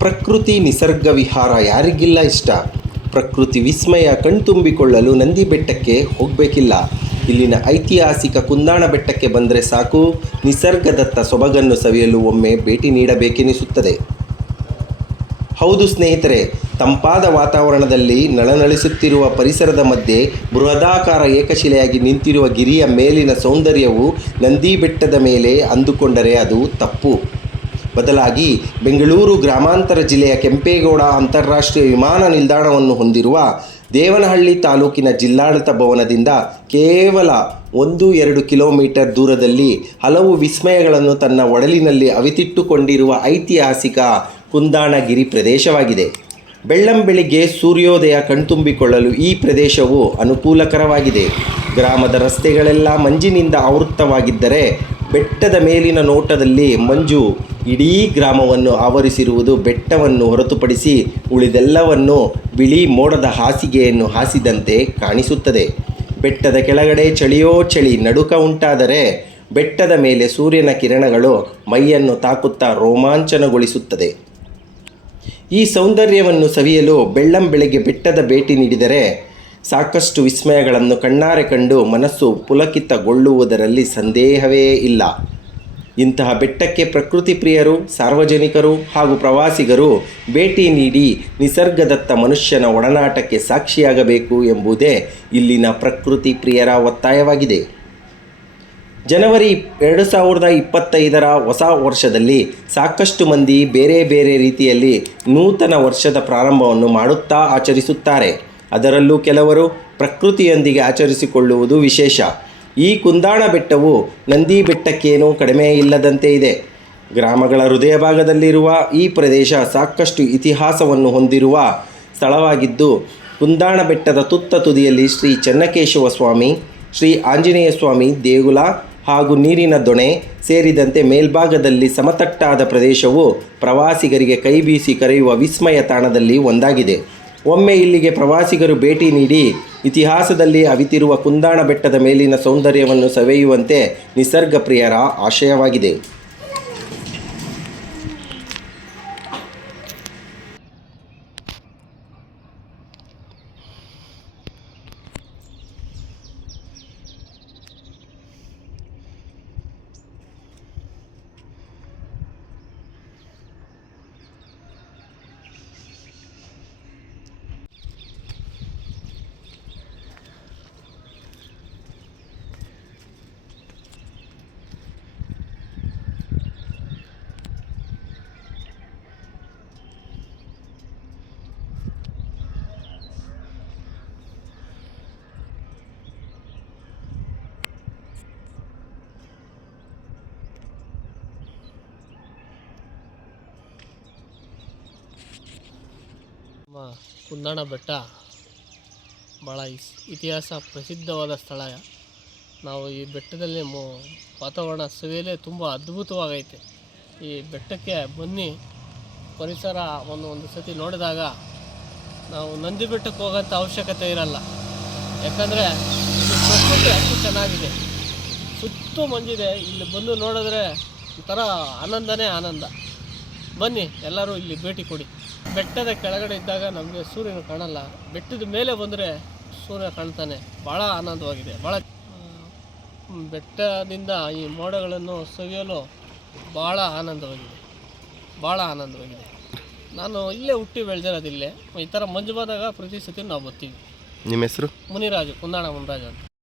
ಪ್ರಕೃತಿ ನಿಸರ್ಗ ವಿಹಾರ ಯಾರಿಗಿಲ್ಲ ಇಷ್ಟ. ಪ್ರಕೃತಿ ವಿಸ್ಮಯ ಕಣ್ತುಂಬಿಕೊಳ್ಳಲು ನಂದಿ ಬೆಟ್ಟಕ್ಕೆ ಹೋಗಬೇಕಿಲ್ಲ. ಇಲ್ಲಿನ ಐತಿಹಾಸಿಕ ಕುಂದಾಣ ಬೆಟ್ಟಕ್ಕೆ ಬಂದರೆ ಸಾಕು. ನಿಸರ್ಗದತ್ತ ಸೊಬಗನ್ನು ಸವಿಯಲು ಒಮ್ಮೆ ಭೇಟಿ ನೀಡಬೇಕೆನಿಸುತ್ತದೆ. ಹೌದು ಸ್ನೇಹಿತರೆ, ತಂಪಾದ ವಾತಾವರಣದಲ್ಲಿ ನಳನಳಿಸುತ್ತಿರುವ ಪರಿಸರದ ಮಧ್ಯೆ ಬೃಹದಾಕಾರ ಏಕಶಿಲೆಯಾಗಿ ನಿಂತಿರುವ ಗಿರಿಯ ಮೇಲಿನ ಸೌಂದರ್ಯವು ನಂದಿ ಬೆಟ್ಟದ ಮೇಲೆ ಅಂದುಕೊಂಡರೆ ಅದು ತಪ್ಪು. ಬದಲಾಗಿ ಬೆಂಗಳೂರು ಗ್ರಾಮಾಂತರ ಜಿಲ್ಲೆಯ ಕೆಂಪೇಗೌಡ ಅಂತಾರಾಷ್ಟ್ರೀಯ ವಿಮಾನ ನಿಲ್ದಾಣವನ್ನು ಹೊಂದಿರುವ ದೇವನಹಳ್ಳಿ ತಾಲೂಕಿನ ಜಿಲ್ಲಾಡಳಿತ ಭವನದಿಂದ ಕೇವಲ ಒಂದು ಎರಡು ಕಿಲೋಮೀಟರ್ ದೂರದಲ್ಲಿ ಹಲವು ವಿಸ್ಮಯಗಳನ್ನು ತನ್ನ ಒಡಲಿನಲ್ಲಿ ಅವಿತಿಟ್ಟುಕೊಂಡಿರುವ ಐತಿಹಾಸಿಕ ಕುಂದಾಣಗಿರಿ ಪ್ರದೇಶವಾಗಿದೆ. ಬೆಳ್ಳಂಬೆಳಿಗ್ಗೆ ಸೂರ್ಯೋದಯ ಕಣ್ತುಂಬಿಕೊಳ್ಳಲು ಈ ಪ್ರದೇಶವು ಅನುಕೂಲಕರವಾಗಿದೆ. ಗ್ರಾಮದ ರಸ್ತೆಗಳೆಲ್ಲ ಮಂಜಿನಿಂದ ಆವೃತ್ತವಾಗಿದ್ದರೆ ಬೆಟ್ಟದ ಮೇಲಿನ ನೋಟದಲ್ಲಿ ಮಂಜು ಇಡೀ ಗ್ರಾಮವನ್ನು ಆವರಿಸಿರುವುದು ಬೆಟ್ಟವನ್ನು ಹೊರತುಪಡಿಸಿ ಉಳಿದೆಲ್ಲವನ್ನು ಬಿಳಿ ಮೋಡದ ಹಾಸಿಗೆಯನ್ನು ಹಾಸಿದಂತೆ ಕಾಣಿಸುತ್ತದೆ. ಬೆಟ್ಟದ ಕೆಳಗಡೆ ಚಳಿಯೋ ಚಳಿ ನಡುಕ ಉಂಟಾದರೆ ಬೆಟ್ಟದ ಮೇಲೆ ಸೂರ್ಯನ ಕಿರಣಗಳು ಮೈಯನ್ನು ತಾಕುತ್ತಾ ರೋಮಾಂಚನಗೊಳಿಸುತ್ತದೆ. ಈ ಸೌಂದರ್ಯವನ್ನು ಸವಿಯಲು ಬೆಳ್ಳಂ ಬೆಳಗ್ಗೆ ಬೆಟ್ಟದ ಭೇಟಿ ನೀಡಿದರೆ ಸಾಕಷ್ಟು ವಿಸ್ಮಯಗಳನ್ನು ಕಣ್ಣಾರೆ ಕಂಡು ಮನಸ್ಸು ಪುಲಕಿತಗೊಳ್ಳುವುದರಲ್ಲಿ ಸಂದೇಹವೇ ಇಲ್ಲ. ಇಂತಹ ಬೆಟ್ಟಕ್ಕೆ ಪ್ರಕೃತಿ ಪ್ರಿಯರು, ಸಾರ್ವಜನಿಕರು ಹಾಗೂ ಪ್ರವಾಸಿಗರು ಭೇಟಿ ನೀಡಿ ನಿಸರ್ಗದತ್ತ ಮನುಷ್ಯನ ಒಡನಾಟಕ್ಕೆ ಸಾಕ್ಷಿಯಾಗಬೇಕು ಎಂಬುದೇ ಇಲ್ಲಿನ ಪ್ರಕೃತಿ ಪ್ರಿಯರ ಒತ್ತಾಯವಾಗಿದೆ. ಜನವರಿ ಎರಡು ಸಾವಿರದ ಇಪ್ಪತ್ತೈದರ ಹೊಸ ವರ್ಷದಲ್ಲಿ ಸಾಕಷ್ಟು ಮಂದಿ ಬೇರೆ ಬೇರೆ ರೀತಿಯಲ್ಲಿ ನೂತನ ವರ್ಷದ ಪ್ರಾರಂಭವನ್ನು ಮಾಡುತ್ತಾ ಆಚರಿಸುತ್ತಾರೆ. ಅದರಲ್ಲೂ ಕೆಲವರು ಪ್ರಕೃತಿಯೊಂದಿಗೆ ಆಚರಿಸಿಕೊಳ್ಳುವುದು ವಿಶೇಷ. ಈ ಕುಂದಾಣ ಬೆಟ್ಟವು ನಂದಿ ಬೆಟ್ಟಕ್ಕೇನೂ ಕಡಿಮೆ ಇಲ್ಲದಂತೆ ಇದೆ. ಗ್ರಾಮಗಳ ಹೃದಯ ಭಾಗದಲ್ಲಿರುವ ಈ ಪ್ರದೇಶ ಸಾಕಷ್ಟು ಇತಿಹಾಸವನ್ನು ಹೊಂದಿರುವ ಸ್ಥಳವಾಗಿದ್ದು, ಕುಂದಾಣ ಬೆಟ್ಟದ ತುತ್ತ ತುದಿಯಲ್ಲಿ ಶ್ರೀ ಚೆನ್ನಕೇಶವ ಸ್ವಾಮಿ, ಶ್ರೀ ಆಂಜನೇಯ ಸ್ವಾಮಿ ದೇಗುಲ ಹಾಗೂ ನೀರಿನ ದೊಣೆ ಸೇರಿದಂತೆ ಮೇಲ್ಭಾಗದಲ್ಲಿ ಸಮತಟ್ಟಾದ ಪ್ರದೇಶವು ಪ್ರವಾಸಿಗರಿಗೆ ಕೈಬೀಸಿ ಕರೆಯುವ ವಿಸ್ಮಯ ತಾಣದಲ್ಲಿ ಒಂದಾಗಿದೆ. ಒಮ್ಮೆ ಇಲ್ಲಿಗೆ ಪ್ರವಾಸಿಗರು ಭೇಟಿ ನೀಡಿ ಇತಿಹಾಸದಲ್ಲಿ ಅವಿತಿರುವ ಕುಂದಾಣ ಬೆಟ್ಟದ ಮೇಲಿನ ಸೌಂದರ್ಯವನ್ನು ಸವೆಯುವಂತೆ ನಿಸರ್ಗ ಪ್ರಿಯರ ಆಶಯವಾಗಿದೆ. ಕುಂದಾಣ ಬೆಟ್ಟ ಭಾಳ ಇತಿಹಾಸ ಪ್ರಸಿದ್ಧವಾದ ಸ್ಥಳ. ನಾವು ಈ ಬೆಟ್ಟದಲ್ಲಿ ಮೋ, ವಾತಾವರಣ ಸವಿಯಲೇ ತುಂಬ ಅದ್ಭುತವಾಗೈತೆ. ಈ ಬೆಟ್ಟಕ್ಕೆ ಬನ್ನಿ. ಪರಿಸರ ಒಂದು ಒಂದು ಸತಿ ನೋಡಿದಾಗ ನಾವು ನಂದಿ ಬೆಟ್ಟಕ್ಕೆ ಹೋಗೋಂಥ ಅವಶ್ಯಕತೆ ಇರಲ್ಲ. ಯಾಕಂದರೆ ಪ್ರಕೃತಿ ಅಷ್ಟು ಚೆನ್ನಾಗಿದೆ. ಸುತ್ತು ಮಂಜಿದೆ. ಇಲ್ಲಿ ಬಂದು ನೋಡಿದ್ರೆ ಒಂಥರ ಆನಂದನೇ ಆನಂದ. ಬನ್ನಿ, ಎಲ್ಲರೂ ಇಲ್ಲಿ ಭೇಟಿ ಕೊಡಿ. ಬೆಟ್ಟದ ಕೆಳಗಡೆ ಇದ್ದಾಗ ನಮಗೆ ಸೂರ್ಯನ ಕಾಣಲ್ಲ. ಬೆಟ್ಟದ ಮೇಲೆ ಬಂದರೆ ಸೂರ್ಯ ಕಾಣ್ತಾನೆ. ಭಾಳ ಆನಂದವಾಗಿದೆ. ಭಾಳ ಬೆಟ್ಟದಿಂದ ಈ ಮೋಡಗಳನ್ನು ಸವಿಯಲು ಭಾಳ ಆನಂದವಾಗಿದೆ. ಭಾಳ ಆನಂದವಾಗಿದೆ. ನಾನು ಇಲ್ಲೇ ಹುಟ್ಟಿ ಬೆಳೆದಿರೋದಿಲ್ಲೇ ಈ ಥರ ಮಂಜು ಬಂದಾಗ ಪ್ರತಿ ಸತಿ ನಾವು ಬರ್ತೀವಿ. ನಿಮ್ಮ ಹೆಸರು? ಮುನಿರಾಜು ಕುಂದಾಣ ಮುನಿರಾಜು ಅಂತ.